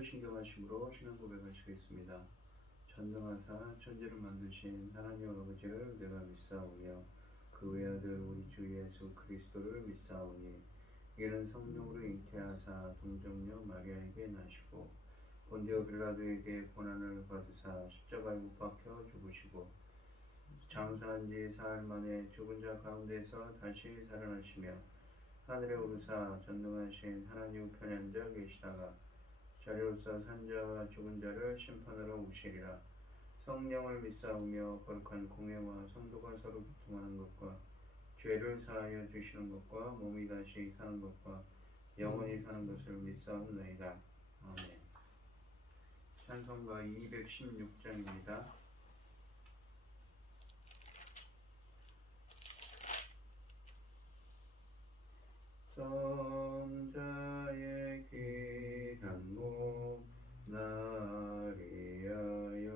전도신경하심으로 신앙 고백하시겠습니다. 전능하사 천지를 만드신 하나님 아버지를 내가 믿사오며 그 외아들 우리 주 예수 그리스도를 믿사오니 이는 성령으로 잉태하사 동정녀 마리아에게 나시고 본디오 빌라도에게 고난을 받으사 십자가에 못 박혀 죽으시고 장사한 지 사흘 만에 죽은 자 가운데서 다시 살아나시며 하늘에 오르사 전능하신 하나님 우편에 앉아 계시다가 자리로서 산 자와 죽은 자를 심판하러 오시리라. 성령을 믿사오며 거룩한 공회와 성도가 서로 교통하는 것과 죄를 사하여 주시는 것과 몸이 다시 사는 것과 영원히 사는 것을 믿사옵나이다. 아멘. 찬송가 216장입니다. 성자의 귀한 몸 날 위하여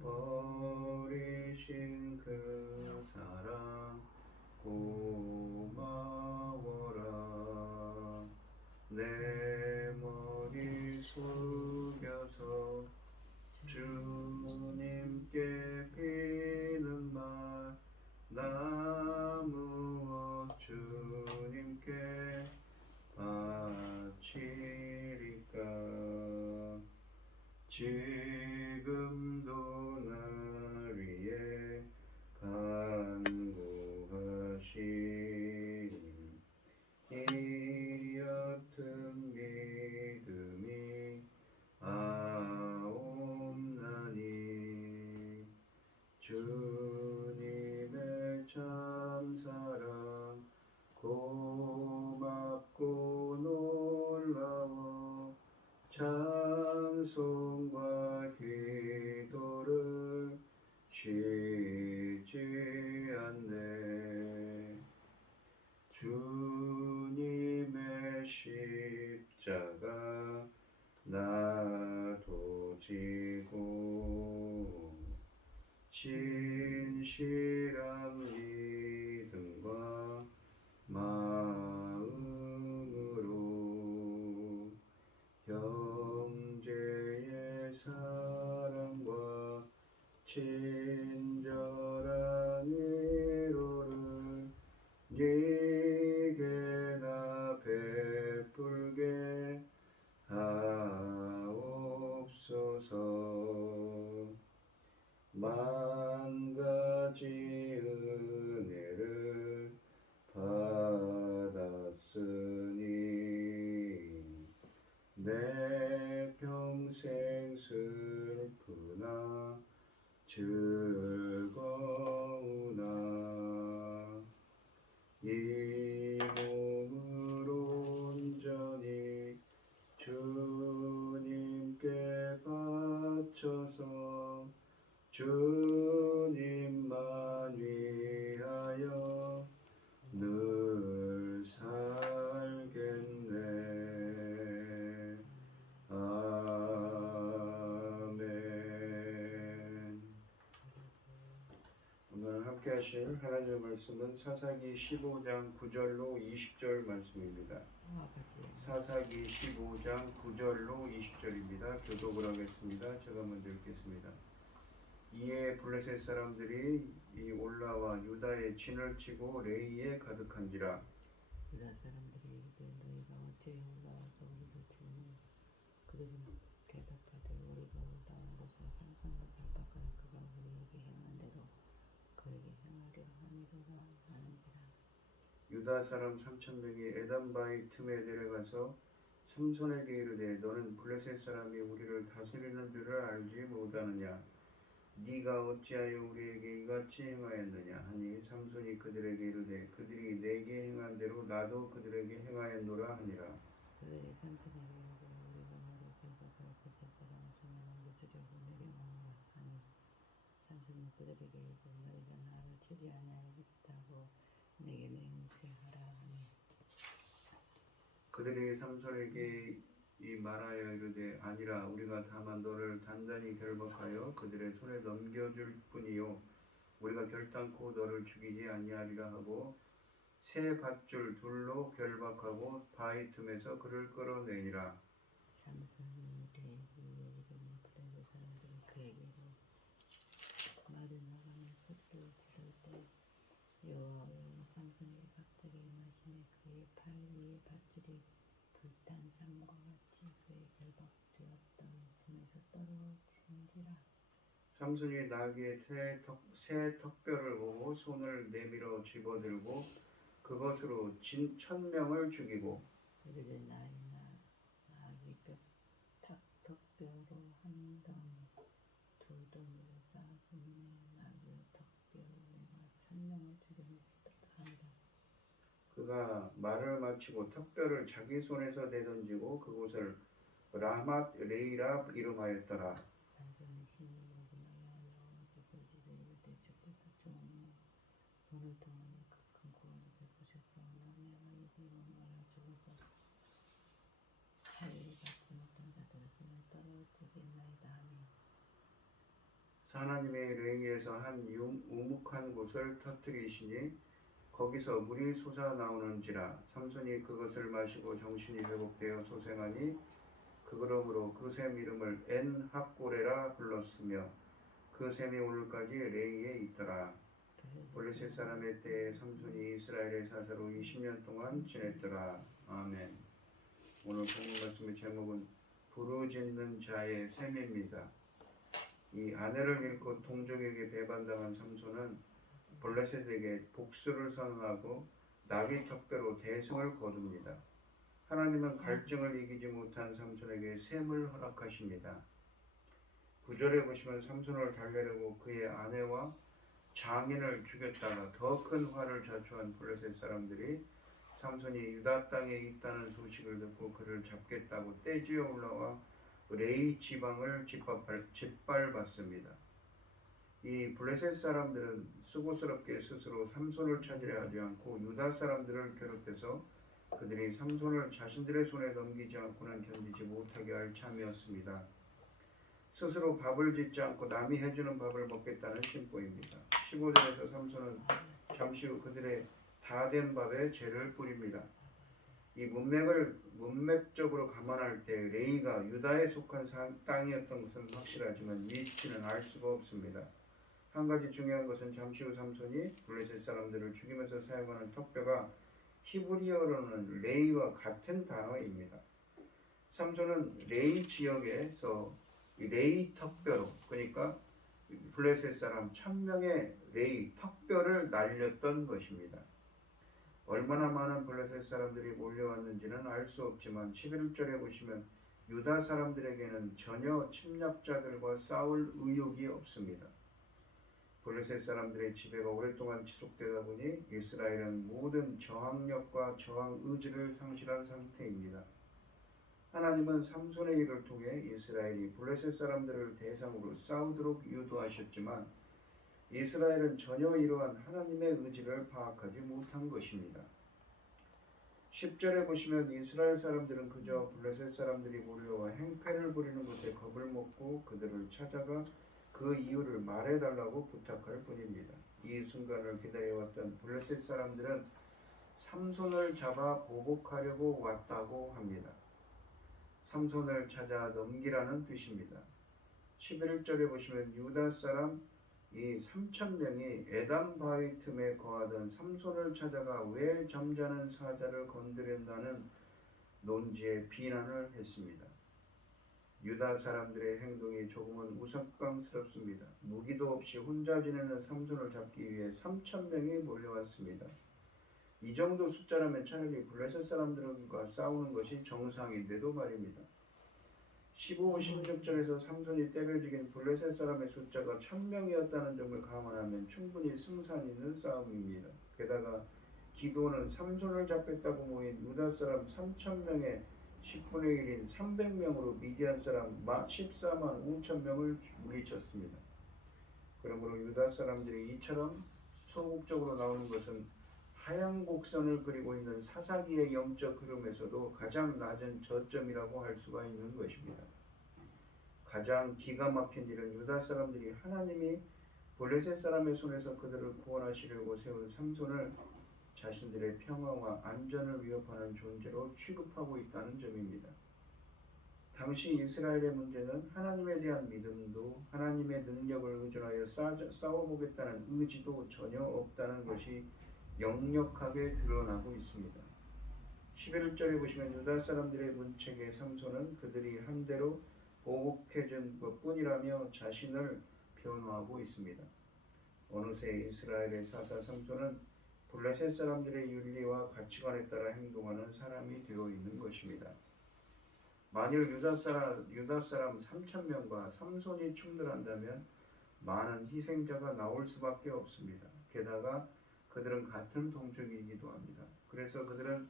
버리신 그 사랑 고마워라. 내 머리 숙여서 주님께 비는 말 나무어 주님께 바치리까. 지금도 날 위해 간구하시니 이 옅은 믿음이 아옵나니 주님의 참사랑 고맙고 놀라워 찬송과 기도를 쉬지 않네. 주님의 십자가 나도 지고 진실한 믿음과 마음으로 형제의 사랑과 친절한 위로를 네게 나 베풀게 하옵소서. 만 가지 은혜를 받았으니 내 평생 슬프나 즐거우나 이 몸을 온전히 주님께 바쳐서 주님만 위하여 늘 살겠네. 아멘. 오늘 함께 하실 하나님의 말씀은 사사기 15장 9절로 20절 말씀입니다. 사사기 15장 9절로 20절입니다. 교독을 하겠습니다. 제가 먼저 읽겠습니다. 이에 블레셋 사람들이 올라와 유다에 진을 치고 레이에 가득한지라. 유다 사람들이 이르되 너희가 어찌 올라와서 우리를 치느냐. 그들은 대답하되 우리가 올라와서 삼손과 결박하여 그가 우리에게 행한 대로 그에게 행하려 함이로라 하는지라. 유다 사람 3,000명이 에담바위 틈에 내려가서 삼손에게 이르되 너는 블레셋 사람이 우리를 다스리는 줄을 알지 못하느냐. 네가 어찌하여 우리에게 이같이 행하였느냐 하니 삼손이 그들에게 이르되 그들이 내게 행한 대로 나도 그들에게 행하였노라 하니라. 그들이 삼손에게 이르되 우리가 너를 결박하여 블레셋 사람 중에는 무주적으로 내려놓으라 하니 삼손이 그들에게 이르되 너희가 나를 치지 아니하겠다고 내게 맹세하라 하니 그들이 삼손에게 말하여 이르되 아니라 우리가 다만 너를 단단히 결박하여 그들의 손에 넘겨줄 뿐이요 우리가 결단코 너를 죽이지 아니하리라 하고 새 밧줄 둘로 결박하고 바위 틈에서 그를 끌어내니라. 삼손이 레위의 이름을 블레셋 사람들이 그에게로 말을 나가며 소리를 지를 때 여호와의 삼손에게 갑자기 임하시니 그의 팔 위에 밧줄이 불탄 삼과 같이 그의 결박되었던 손에서 떨어진지라. 삼손이 나귀의 새 턱뼈를 보고 손을 내밀어 집어들고 그것으로 1,000명을 죽이고 이르되 나귀 턱뼈로 한 덩이 두 덩이를 쌓았으니 나귀의 턱뼈로 내가 1,000명을 죽여놓겠다 하니라. 그가 말을 마치고 턱뼈를 자기 손에서 내던지고 그곳을 라맛 레이라 이름하였더라. 삼손이 신을 먹으나야 여호와께 거짓을 이르되 주께서 종의 손을 통하여 그 큰 구원을 베푸셨사오나 내가 여기 오늘날 죽어서 할례 받지 못한 자들의 손에 떨어지겠나이다 하니 하나님의 레이에서 한 우묵한 곳을 터뜨리시니 거기서 물이 솟아나오는지라. 삼손이 그것을 마시고 정신이 회복되어 소생하니 그러므로 그 샘 이름을 엔 학고레라 불렀으며 그 샘이 오늘까지 레이에 있더라. 블레셋 사람의 때에 삼손이 이스라엘의 사사로 20년 동안 지냈더라. 아멘. 오늘 본문 말씀의 제목은 부르짖는 자의 샘입니다. 이 아내를 잃고 동족에게 배반당한 삼손은 블레셋에게 복수를 선언하고 나귀 턱뼈로 대승을 거둡니다. 하나님은 갈증을 이기지 못한 삼손에게 샘을 허락하십니다. 9절에 보시면 삼손을 달래려고 그의 아내와 장인을 죽였다가 더 큰 화를 자초한 블레셋 사람들이 삼손이 유다 땅에 있다는 소식을 듣고 그를 잡겠다고 떼지어 올라와 레이 지방을 짓밟았습니다. 이 블레셋 사람들은 수고스럽게 스스로 삼손을 찾으려 하지 않고 유다 사람들을 괴롭혀서 그들이 삼손을 자신들의 손에 넘기지 않고는 견디지 못하게 할 참이었습니다. 스스로 밥을 짓지 않고 남이 해주는 밥을 먹겠다는 심보입니다. 15절에서 삼손은 잠시 후 그들의 다 된 밥에 죄를 뿌립니다. 이 문맥적으로 감안할 때 레이가 유다에 속한 땅이었던 것은 확실하지만 위치는 알 수가 없습니다. 한 가지 중요한 것은 잠시 후 삼손이 블레셋 사람들을 죽이면서 사용하는 턱뼈가 히브리어로는 레이와 같은 단어입니다. 삼손은 레이 지역에서 레이 턱뼈로, 그러니까 블레셋 사람 1,000명의 레이 턱뼈를 날렸던 것입니다. 얼마나 많은 블레셋 사람들이 몰려왔는지는 알 수 없지만 11절에 보시면 유다 사람들에게는 전혀 침략자들과 싸울 의욕이 없습니다. 블레셋 사람들의 지배가 오랫동안 지속되다 보니 이스라엘은 모든 저항력과 저항 의지를 상실한 상태입니다. 하나님은 삼손의 일을 통해 이스라엘이 블레셋 사람들을 대상으로 싸우도록 유도하셨지만 이스라엘은 전혀 이러한 하나님의 의지를 파악하지 못한 것입니다. 10절에 보시면 이스라엘 사람들은 그저 블레셋 사람들이 몰려와 행패를 부리는 것에 겁을 먹고 그들을 찾아가 그 이유를 말해달라고 부탁할 뿐입니다. 이 순간을 기다려왔던 블레셋 사람들은 삼손을 잡아 보복하려고 왔다고 합니다. 삼손을 찾아 넘기라는 뜻입니다. 11절에 보시면 유다 사람 이 3,000명이 에담 바위 틈에 거하던 삼손을 찾아가 왜 잠자는 사자를 건드린다는 논지에 비난을 했습니다. 유다 사람들의 행동이 조금은 우스꽝스럽습니다. 무기도 없이 혼자 지내는 삼손을 잡기 위해 3,000명이 몰려왔습니다. 이 정도 숫자라면 차라리 블레셋 사람들과 싸우는 것이 정상인데도 말입니다. 15, 16절에서 삼손이 때려 죽인 블레셋 사람의 숫자가 1,000명이었다는 점을 감안하면 충분히 승산 있는 싸움입니다. 게다가 기도는 삼손을 잡겠다고 모인 유다 사람 3,000명의 10분의 1인 300명으로 미디안 사람 14만 5천 명을 물리쳤습니다. 그러므로 유다 사람들이 이처럼 소극적으로 나오는 것은 하향 곡선을 그리고 있는 사사기의 영적 흐름에서도 가장 낮은 저점이라고 할 수가 있는 것입니다. 가장 기가 막힌 일은 유다 사람들이 하나님이 블레셋 사람의 손에서 그들을 구원하시려고 세운 삼손을 자신들의 평화와 안전을 위협하는 존재로 취급하고 있다는 점입니다. 당시 이스라엘의 문제는 하나님에 대한 믿음도 하나님의 능력을 의존하여 싸워보겠다는 의지도 전혀 없다는 것이 역력하게 드러나고 있습니다. 11절에 보시면 유다 사람들의 문책의 삼손은 그들이 한 대로 보복해준 것뿐이라며 자신을 변호하고 있습니다. 어느새 이스라엘의 사사 삼손은 블레셋 사람들의 윤리와 가치관에 따라 행동하는 사람이 되어 있는 것입니다. 만일 유다 사람 3,000명과 삼손이 충돌한다면 많은 희생자가 나올 수밖에 없습니다. 게다가 그들은 같은 동족이기도 합니다. 그래서 그들은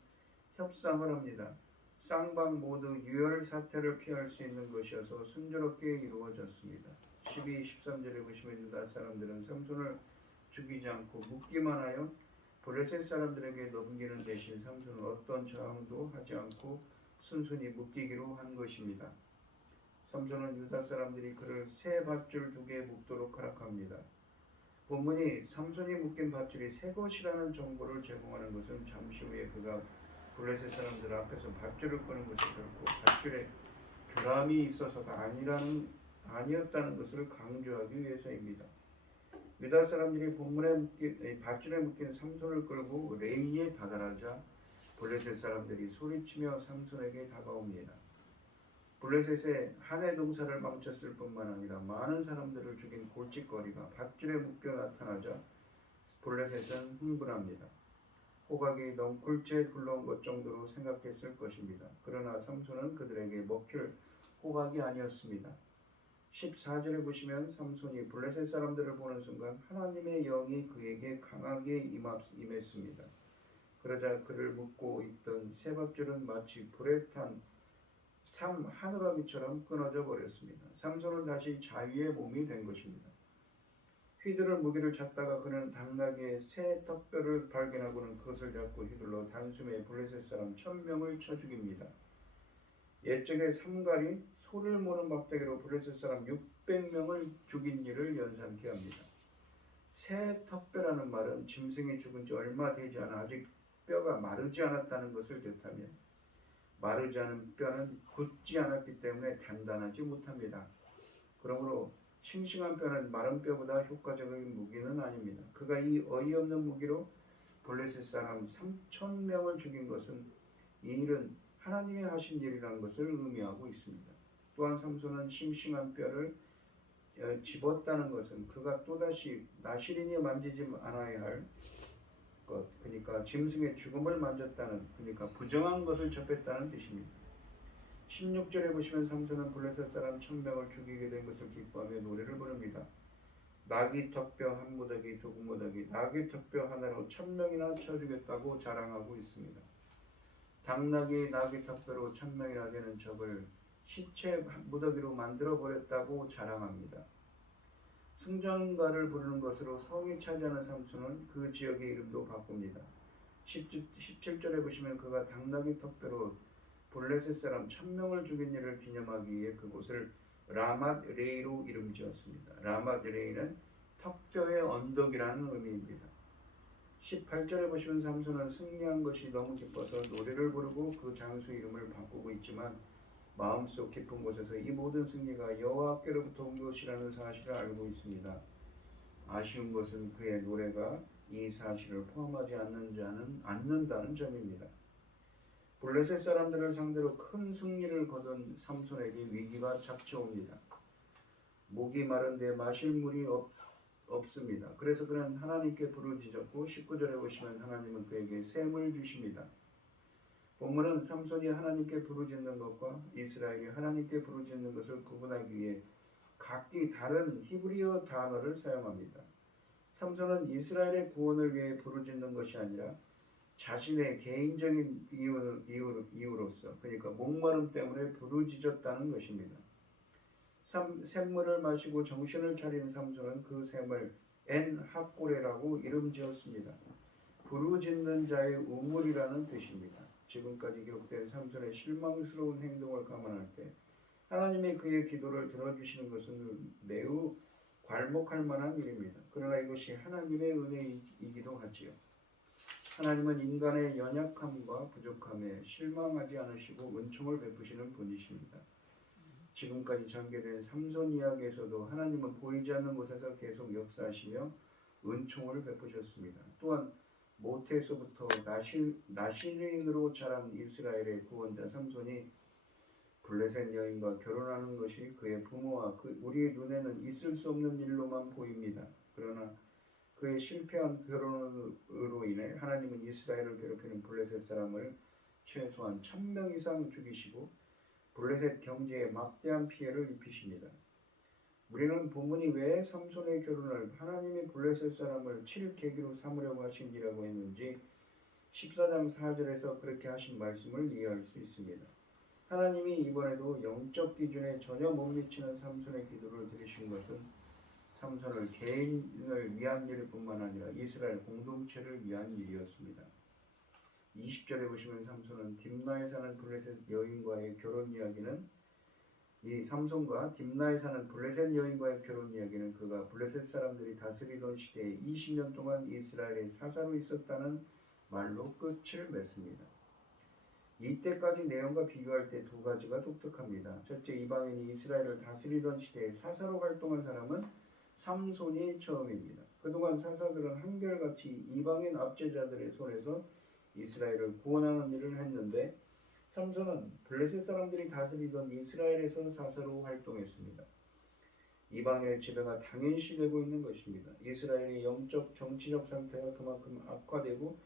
협상을 합니다. 쌍방 모두 유혈 사태를 피할 수 있는 것이어서 순조롭게 이루어졌습니다. 12, 13절에 보시면 유다 사람들은 삼손을 죽이지 않고 묻기만 하여 블레셋 사람들에게 넘기는 대신 삼손은 어떤 저항도 하지 않고 순순히 묶이기로 한 것입니다. 삼손은 유다 사람들이 그를 새 밧줄 2개 묶도록 허락합니다. 본문이 삼손이 묶인 밧줄이 새 것이라는 정보를 제공하는 것은 잠시 후에 그가 블레셋 사람들 앞에서 밧줄을 끄는 것이 결코 밧줄에 결함이 있어서가 아니었다는 것을 강조하기 위해서입니다. 유다 사람들이 밧줄에 묶인 삼손을 끌고 레이에 다다르자 블레셋 사람들이 소리치며 삼손에게 다가옵니다. 블레셋의 한해 농사를 망쳤을 뿐만 아니라 많은 사람들을 죽인 골칫거리가 밧줄에 묶여 나타나자 블레셋은 흥분합니다. 호각이 넝쿨째 굴러온 것 정도로 생각했을 것입니다. 그러나 삼손은 그들에게 먹힐 호각이 아니었습니다. 14절에 보시면 삼손이 블레셋 사람들을 보는 순간 하나님의 영이 그에게 강하게 임했습니다. 그러자 그를 묶고 있던 새 밧줄은 마치 불에 탄 하늘아미처럼 끊어져 버렸습니다. 삼손은 다시 자유의 몸이 된 것입니다. 휘두를 무기를 찾다가 그는 당나귀의 새 턱뼈를 발견하고는 그것을 잡고 휘둘러 단숨에 블레셋 사람 1,000명을 쳐 죽입니다. 옛적의 삼갈이 소를 모는 막대기로 블레셋 사람 600명을 죽인 일을 연상케 합니다. 새 턱뼈라는 말은 짐승이 죽은 지 얼마 되지 않아 아직 뼈가 마르지 않았다는 것을 뜻하며 마르지 않은 뼈는 굳지 않았기 때문에 단단하지 못합니다. 그러므로 싱싱한 뼈는 마른 뼈보다 효과적인 무기는 아닙니다. 그가 이 어이없는 무기로 블레셋 사람 3,000명을 죽인 것은 이 일은 하나님이 하신 일이라는 것을 의미하고 있습니다. 또한 삼손은 싱싱한 뼈를 집었다는 것은 그가 또다시 나시린이 만지지 않아야 할 것, 그러니까 짐승의 죽음을 만졌다는, 그러니까 부정한 것을 접했다는 뜻입니다. 16절에 보시면 삼손은 블레셋 사람 1,000명을 죽이게 된 것을 기뻐하며 노래를 부릅니다. 나귀 턱뼈 한 무더기 두 무더기 나귀 턱뼈 하나로 1,000명이나 쳐 죽였다고 자랑하고 있습니다. 당나귀 나귀 턱뼈로 1,000명이나 되는 적을 시체 무더기로 만들어 버렸다고 자랑합니다. 승전가를 부르는 것으로 성이 차지하는 삼손은 그 지역의 이름도 바꿉니다. 17절에 보시면 그가 당나귀 턱뼈로 블레셋 사람 1,000명을 죽인 일을 기념하기 위해 그곳을 라맛 레이로 이름 지었습니다. 라맛 레이는 턱뼈의 언덕이라는 의미입니다. 18절에 보시면 삼손은 승리한 것이 너무 기뻐서 노래를 부르고 그 장소 이름을 바꾸고 있지만 마음속 깊은 곳에서 이 모든 승리가 여호와께로부터 온 것이라는 사실을 알고 있습니다. 아쉬운 것은 그의 노래가 이 사실을 포함하지 않는다는 점입니다. 블레셋 사람들을 상대로 큰 승리를 거둔 삼손에게 위기가 닥쳐옵니다. 목이 마른데 마실 물이 없습니다. 그래서 그는 하나님께 부르짖었고 19절에 보시면 하나님은 그에게 샘을 주십니다. 본문은 삼손이 하나님께 부르짖는 것과 이스라엘이 하나님께 부르짖는 것을 구분하기 위해 각기 다른 히브리어 단어를 사용합니다. 삼손은 이스라엘의 구원을 위해 부르짖는 것이 아니라 자신의 개인적인 이유로서, 그러니까 목마름 때문에 부르짖었다는 것입니다. 샘물을 마시고 정신을 차린 삼손은 그 샘을 엔하꼬레라고 이름 지었습니다. 부르짖는 자의 우물이라는 뜻입니다. 지금까지 기록된 삼손의 실망스러운 행동을 감안할 때 하나님이 그의 기도를 들어주시는 것은 매우 괄목할 만한 일입니다. 그러나 이것이 하나님의 은혜이기도 하지요. 하나님은 인간의 연약함과 부족함에 실망하지 않으시고 은총을 베푸시는 분이십니다. 지금까지 전개된 삼손 이야기에서도 하나님은 보이지 않는 곳에서 계속 역사하시며 은총을 베푸셨습니다. 또한 모태에서부터 나실인으로 자란 이스라엘의 구원자 삼손이 블레셋 여인과 결혼하는 것이 그의 부모와 우리의 눈에는 있을 수 없는 일로만 보입니다. 그러나 그의 실패한 결혼으로 인해 하나님은 이스라엘을 괴롭히는 블레셋 사람을 최소한 1000명 이상 죽이시고 블레셋 경제에 막대한 피해를 입히십니다. 우리는 본문이 왜 삼손의 결혼을 하나님이 블레셋 사람을 칠 계기로 삼으려고 하신지라고 했는지 14장 4절에서 그렇게 하신 말씀을 이해할 수 있습니다. 하나님이 이번에도 영적 기준에 전혀 못 미치는 삼손의 기도를 들으신 것은 삼손을 개인을 위한 일뿐만 아니라 이스라엘 공동체를 위한 일이었습니다. 20절에 보시면 삼손은 딥나에 사는 블레셋 여인과의 결혼 이야기는 이 삼손과 딥나에 사는 블레셋 여인과의 결혼 이야기는 그가 블레셋 사람들이 다스리던 시대에 20년 동안 이스라엘의 사사로 있었다는 말로 끝을 맺습니다. 이때까지 내용과 비교할 때 두 가지가 독특합니다. 첫째, 이방인이 이스라엘을 다스리던 시대에 사사로 활동한 사람은 삼손이 처음입니다. 그동안 사사들은 한결같이 이방인 압제자들의 손에서 이스라엘을 구원하는 일을 했는데 삼손은 블레셋 사람들이 다스리던 이스라엘에서 사사로 활동했습니다. 이방인의 지배가 당연시되고 있는 것입니다. 이스라엘의 영적 정치적 상태가 그만큼 악화되고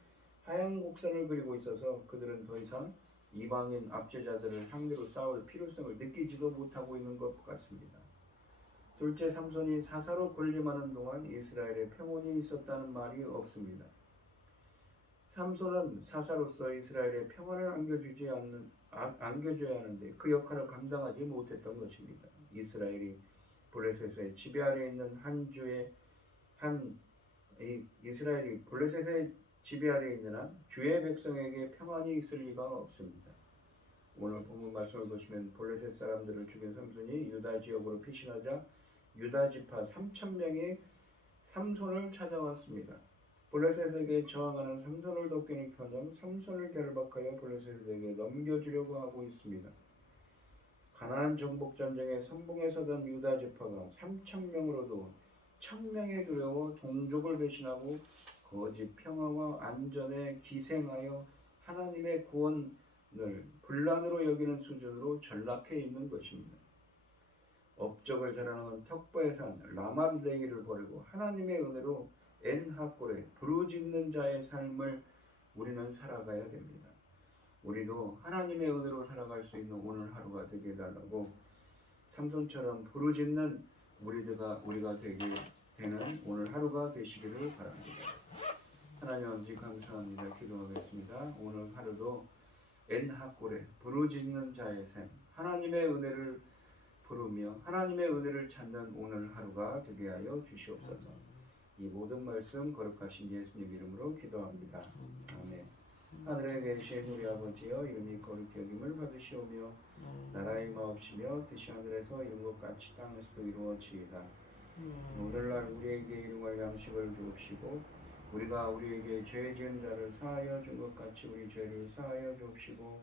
하얀 곡선을 그리고 있어서 그들은 더 이상 이방인 압제자들을 상대로 싸울 필요성을 느끼지도 못하고 있는 것 같습니다. 둘째, 삼손이 사사로 군림하는 동안 이스라엘에 평온이 있었다는 말이 없습니다. 삼손은 사사로서 이스라엘에 평안을 안겨줘야 하는데 그 역할을 감당하지 못했던 것입니다. 이스라엘이 블레셋의 지배 아래 있는 이스라엘이 블레셋의 지배 아래 있는 한 주의 백성에게 평안이 있을 리가 없습니다. 오늘 본문 말씀을 보시면 블레셋 사람들을 죽인 삼손이 유다 지역으로 피신하자 유다 지파 3000명이 삼손을 찾아왔습니다. 블레셋에게 저항하는 삼손을 돕기는커녕 삼손을 결박하여 블레셋에게 넘겨주려고 하고 있습니다. 가나안 정복 전쟁에 선봉에 서던 유다 지파가 3000명으로도 1000명에 두려워 동족을 배신하고 거짓 평화와 안전에 기생하여 하나님의 구원을 분란으로 여기는 수준으로 전락해 있는 것입니다. 업적을 자랑하는 턱바에 산 라만레기를 버리고 하나님의 은혜로 엔하골에 부르짖는 자의 삶을 우리는 살아가야 됩니다. 우리도 하나님의 은혜로 살아갈 수 있는 오늘 하루가 되게 해달라고 삼손처럼 부르짖는 우리가 되게 되는 오늘 하루가 되시기를 바랍니다. 하나님 아버지 감사합니다. 기도하겠습니다. 오늘 하루도 엔하골에 부르짖는 자의 삶, 하나님의 은혜를 부르며 하나님의 은혜를 찾는 오늘 하루가 되게 하여 주시옵소서. 이 모든 말씀 거룩하신 예수님 이름으로 기도합니다. 아멘. 하늘에 계신 우리 아버지여, 이름이 거룩히 여김을 받으시오며 나라의 마옵시며 뜻이 하늘에서 이룬 것 같이 땅에서도 이루어지이다. 오늘날 우리에게 일용할 양식을 주옵시고 우리가 우리에게 죄 지은 자를 사하여 준 것 같이 우리 죄를 사하여 주옵시고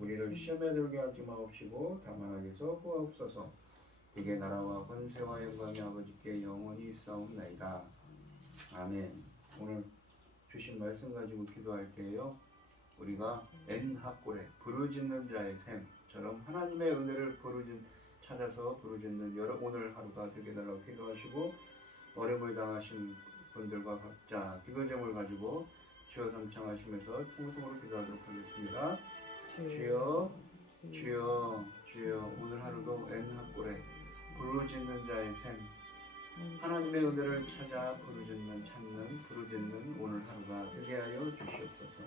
우리를 시험에 들게 하지 마옵시고 다만 악에서 구하옵소서. 이게 나라와 권세와 영광이 아버지께 영원히 있사옵나이다. 아멘. 오늘 주신 말씀 가지고 기도할 때요, 우리가 엔하골에 부르짖는 자의 셈처럼 하나님의 은혜를 찾아서 부르짖는 오늘 하루가 되게 달라고 기도하시고, 어려움을 당하신 분들과 각자 기도 제목을 가지고 주여 삼창하시면서 통성으로 기도하도록 하겠습니다. 주여, 주여, 주여. 오늘 하루도 엔하골에 부르짖는 자의 셈, 하나님의 은혜를 찾아 부르짖는 오늘 하루가 되게 하여 주시옵소서.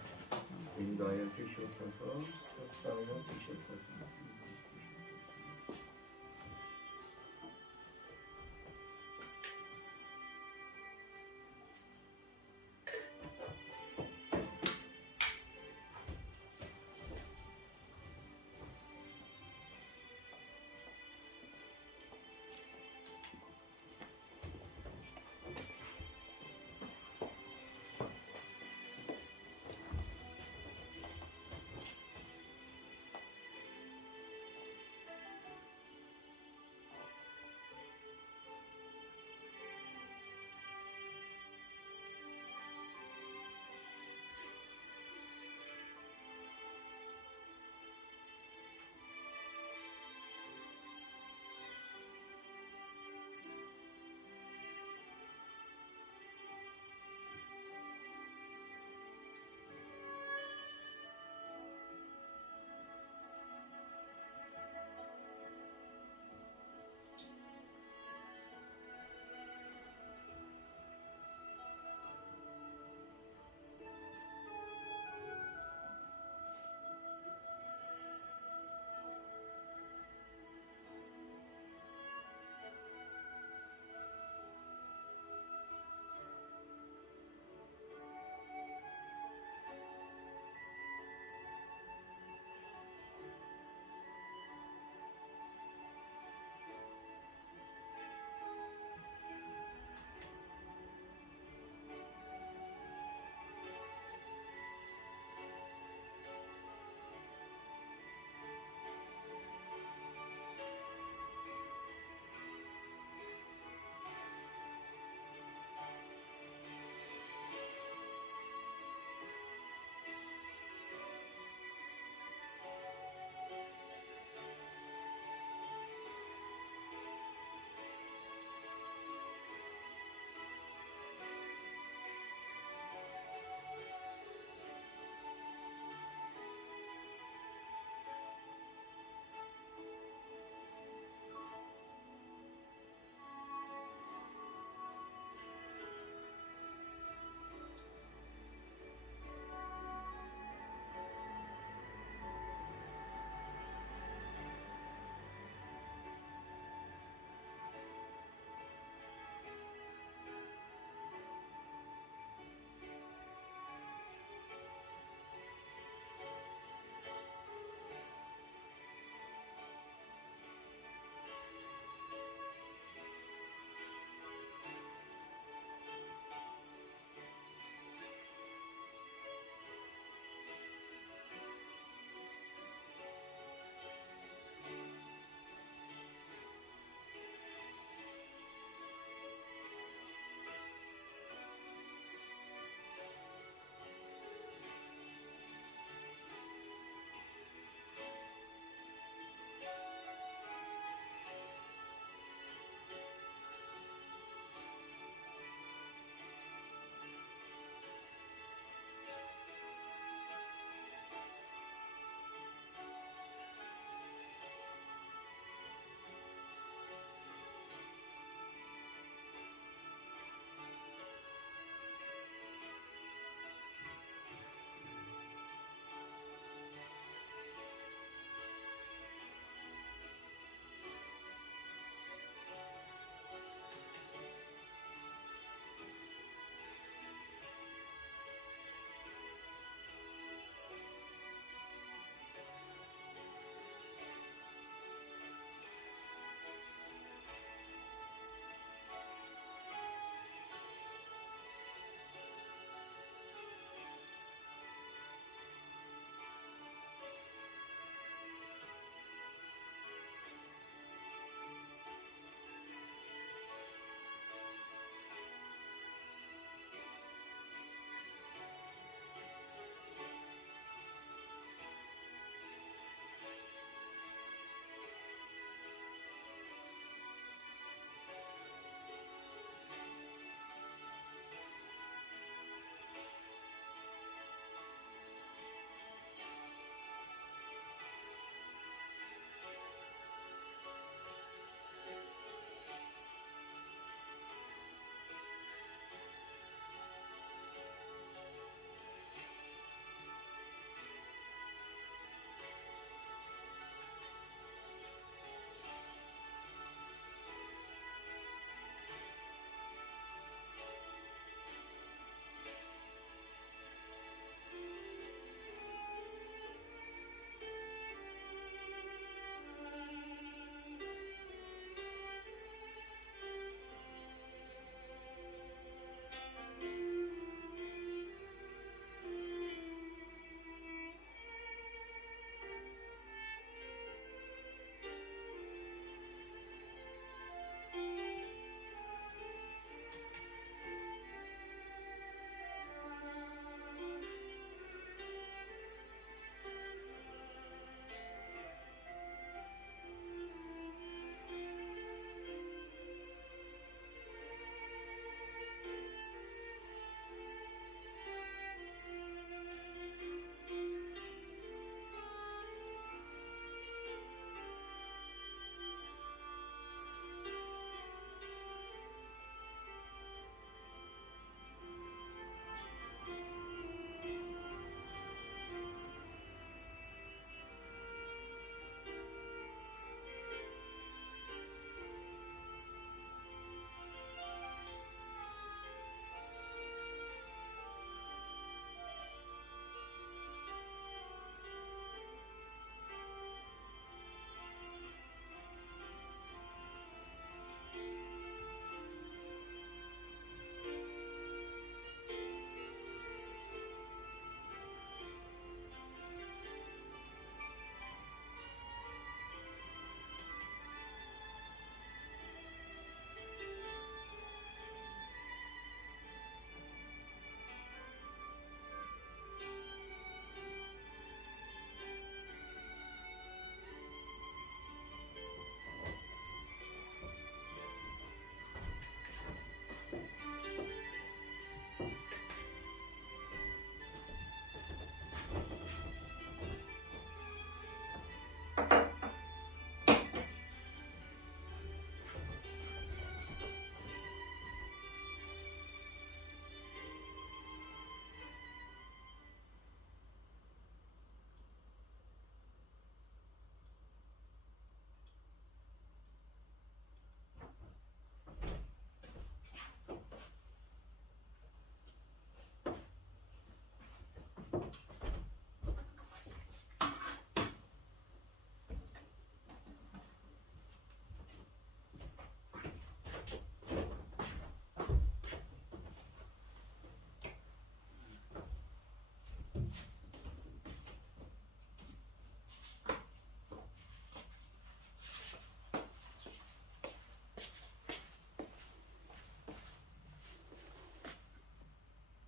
인도하여 주시옵소서. 역사하여 주시옵소서.